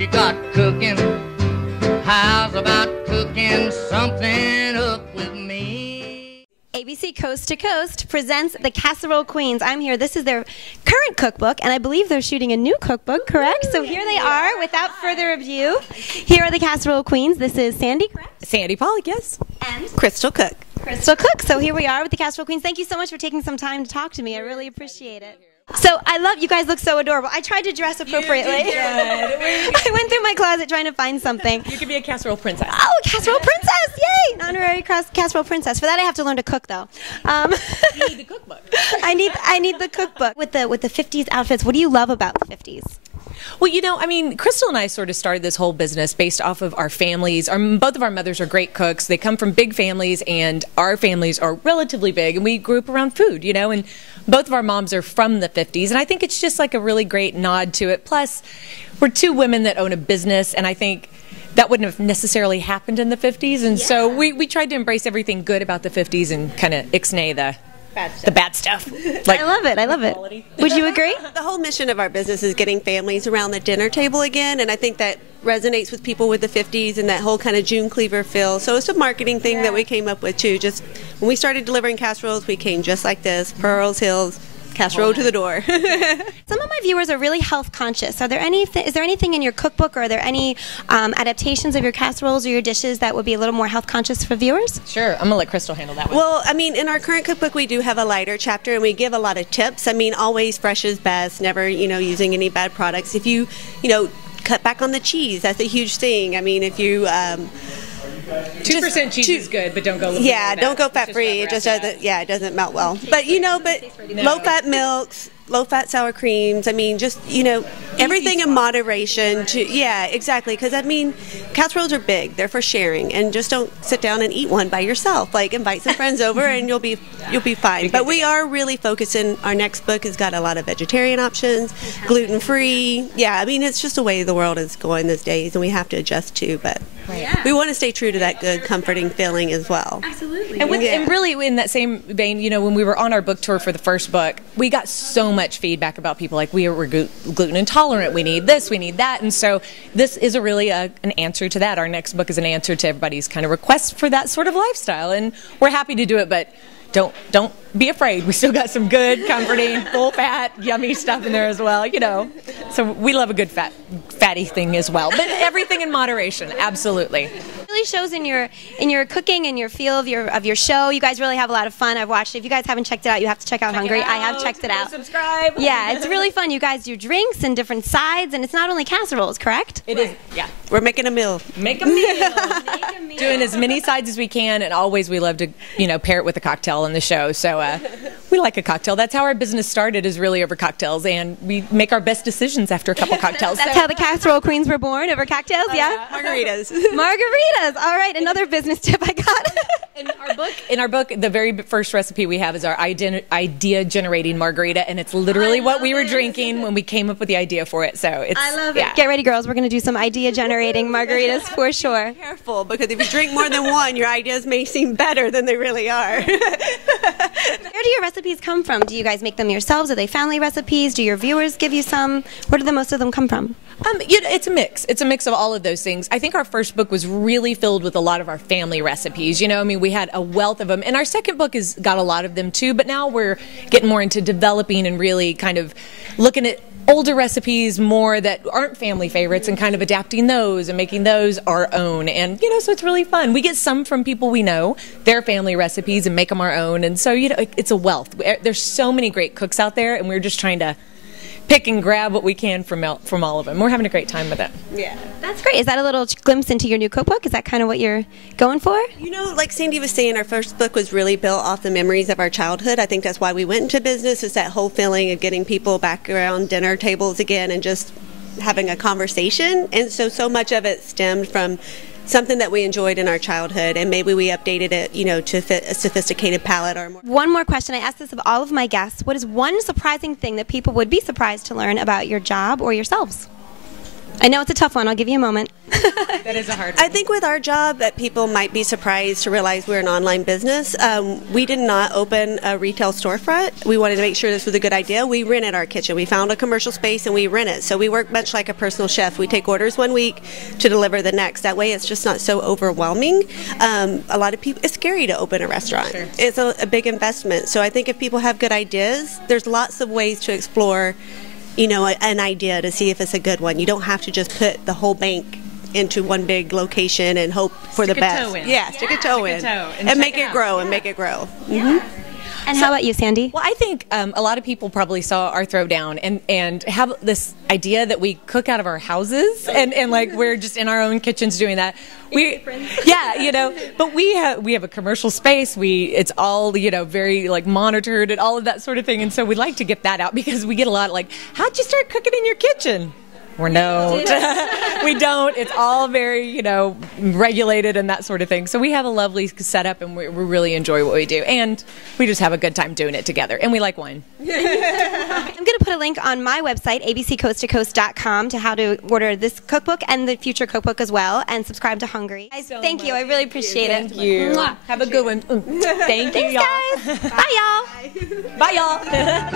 you got cooking? How's about cooking something up with me? ABC Coast to Coast presents the Casserole Queens. I'm here. This is their current cookbook, and I believe they're shooting a new cookbook, correct? So here they are. Without further ado, here are the Casserole Queens. This is Sandy, correct? Sandy Pollock, yes. And Crystal Cook. Crystal Cook. So here we are with the Casserole Queens. Thank you so much for taking some time to talk to me. I really appreciate it. So I love, you guys look so adorable. I tried to dress appropriately. You did good. I went through my closet trying to find something. You could be a casserole princess. Oh, casserole princess! Yay! An honorary casserole princess. For that, I have to learn to cook, though. You need the cookbook. I need the cookbook with the 50s outfits. What do you love about the 50s? Well, you know, I mean, Crystal and I sort of started this whole business based off of our families. Both of our mothers are great cooks. They come from big families, and our families are relatively big, and we grew up around food, you know, and both of our moms are from the 50s, and I think it's just like a really great nod to it. Plus, we're two women that own a business, and I think that wouldn't have necessarily happened in the 50s, and so we tried to embrace everything good about the 50s and kind of ixnay the bad stuff. Like, I love it. I love it. Would you agree? The whole mission of our business is getting families around the dinner table again, and I think that resonates with people with the 50s and that whole kind of June Cleaver feel. So it's a marketing thing that we came up with too. Just when we started delivering casseroles, we came just like this: Pearls Hills, casserole to the door. Some of my viewers are really health conscious. Is there anything in your cookbook, or are there any adaptations of your casseroles or your dishes that would be a little more health conscious for viewers? Sure, I'm gonna let Crystal handle that one. Well, I mean, in our current cookbook, we do have a lighter chapter, and we give a lot of tips. I mean, always fresh is best. Never, using any bad products. If you cut back on the cheese, that's a huge thing. I mean, if you 2% cheese is good, but don't go. Don't go fat free. It just doesn't. Yeah, it doesn't melt well. But low fat milks, low fat sour creams. I mean, just everything in moderation. Exactly. Because I mean, casseroles are big. They're for sharing, and just don't sit down and eat one by yourself. Like, invite some friends over, and you'll be fine. But we are really focusing. Our next book has got a lot of vegetarian options, gluten free. Yeah, I mean, it's just the way the world is going these days, and we have to adjust to. But we want to stay true to that good, comforting feeling as well. Absolutely. And really, in that same vein, when we were on our book tour for the first book, we got so much feedback about people like, we were gluten intolerant, we need this, we need that, and so this is an answer to that. Our next book is an answer to everybody's kind of request for that sort of lifestyle, and we're happy to do it, but don't be afraid. We still got some good, comforting, full fat, yummy stuff in there as well, So we love a good fatty thing as well. But everything in moderation, absolutely. It really shows in your cooking and your feel of your show. You guys really have a lot of fun. I've watched it. If you guys haven't checked it out, you have to check out Hungry. I have checked it out. Subscribe. Yeah, it's really fun. You guys do drinks and different sides, and it's not only casseroles, correct? It is. Yeah. We're making a meal. Make a meal. Doing as many sides as we can, and always we love to pair it with a cocktail in the show. So we like a cocktail. That's how our business started, is really over cocktails, and we make our best decisions after a couple cocktails. That's how the Casserole Queens were born, over cocktails. Yeah. Margaritas. Margaritas. All right, another business tip I got. In our book, the very first recipe we have is our idea-generating margarita, and it's literally what we were drinking when we came up with the idea for it. So I love it. Get ready, girls. We're going to do some idea-generating margaritas for sure. Be careful, because if you drink more than one, your ideas may seem better than they really are. Where do your recipes come from? Do you guys make them yourselves? Are they family recipes? Do your viewers give you some? Where do the most of them come from? It's a mix. It's a mix of all of those things. I think our first book was really filled with a lot of our family recipes. We had a wealth of them. And our second book has got a lot of them too, but now we're getting more into developing and really kind of looking at older recipes more that aren't family favorites and kind of adapting those and making those our own. And, so it's really fun. We get some from people we know, their family recipes, and make them our own. And so, it's a wealth. There's so many great cooks out there, and we're just trying to pick and grab what we can from all of them. We're having a great time with it. Yeah. That's great. Is that a little glimpse into your new cookbook? Is that kind of what you're going for? Like Sandy was saying, our first book was really built off the memories of our childhood. I think that's why we went into business, is that whole feeling of getting people back around dinner tables again and just having a conversation. And so much of it stemmed from something that we enjoyed in our childhood, and maybe we updated it, to fit a sophisticated palate or more. One more question. I ask this of all of my guests. What is one surprising thing that people would be surprised to learn about your job or yourselves? I know it's a tough one. I'll give you a moment. That is a hard one. I think with our job that people might be surprised to realize we're an online business. We did not open a retail storefront. We wanted to make sure this was a good idea. We rented our kitchen. We found a commercial space and we rent it. So we work much like a personal chef. We take orders one week to deliver the next. That way it's just not so overwhelming. A lot of people, it's scary to open a restaurant. Sure. It's a big investment. So I think if people have good ideas, there's lots of ways to explore, you know, an idea to see if it's a good one. You don't have to just put the whole bank into one big location and hope for the best. Stick a toe in. Yeah, stick a toe in. And make it grow and make it grow. And how about you, Sandy? Well, I think a lot of people probably saw our throwdown and have this idea that we cook out of our houses and like we're just in our own kitchens doing that. Yeah, you know, but we have a commercial space. It's all, you know, very like monitored and all of that sort of thing. And so we'd like to get that out because we get a lot like, how'd you start cooking in your kitchen? We don't. It's all very, you know, regulated and that sort of thing. So we have a lovely setup and we really enjoy what we do. And we just have a good time doing it together. And we like wine. I'm going to put a link on my website, abccoasttocoast.com, to how to order this cookbook and the future cookbook as well, and subscribe to Hungry. Guys, thank you. I really appreciate it. Thank you. Mwah. Have a good one. Thank you, Thanks, y'all. guys. Bye, y'all. Bye, y'all.